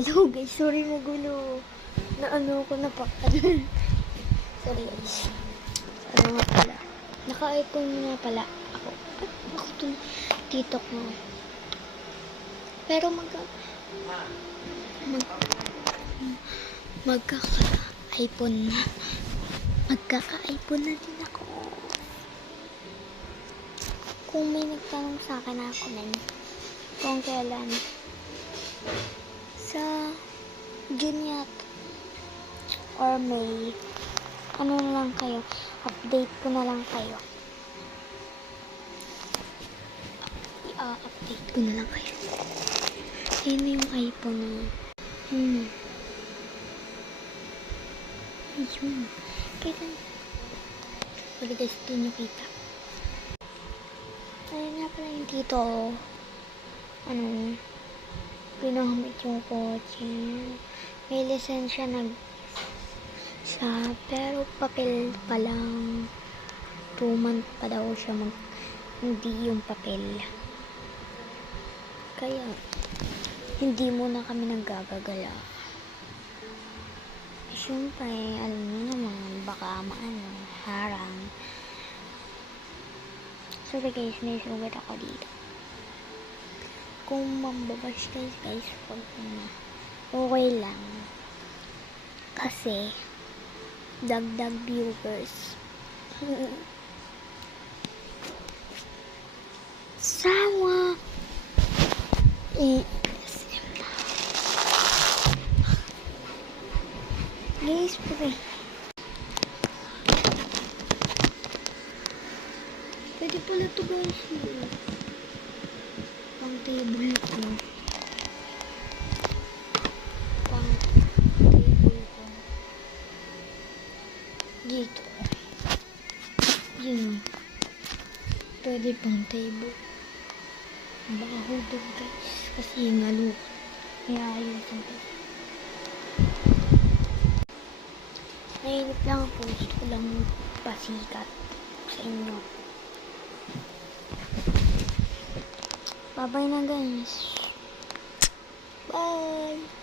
Hello guys, sorry magulo. Naano ko na pa. Sorry guys. Ano nga pala. Naka-iPhone nga pala ako. Ako itong tito ko. Pero magkaka-iPhone na. Magkaka-iPhone na din ako. Kung may nagtanong sa akin na comment kung kailan sa June yata or May, ano na lang kayo, update ko na lang kayo. Update ko na lang kayo. Ayun na yung iPhone na. Ayun. Kailan? Pwede guys, ito nyo kita. Ayun nga pala yung tito. Pinahamit yung kotse. May lisensya pero papel pa lang. 2 months pa daw siya hindi yung papel. Kaya, hindi muna kami naggagagala. Siyempre, alam niyo naman, baka harang. Sorry guys, may sugat ako dito. Kung mambabash guys, wag na. Okay lang. Kasi, dagdag viewers. Sawa! Guys, pwede pala ito guys. Pang table ko. Pang table ko. Dito. Yun. Pwede pang table. Baka hudog guys. Kasi ngaluk. May ayos ang guys. Nainip lang ako. Gusto ko lang pasikat sa inyo. Bye-bye na guys. Bye!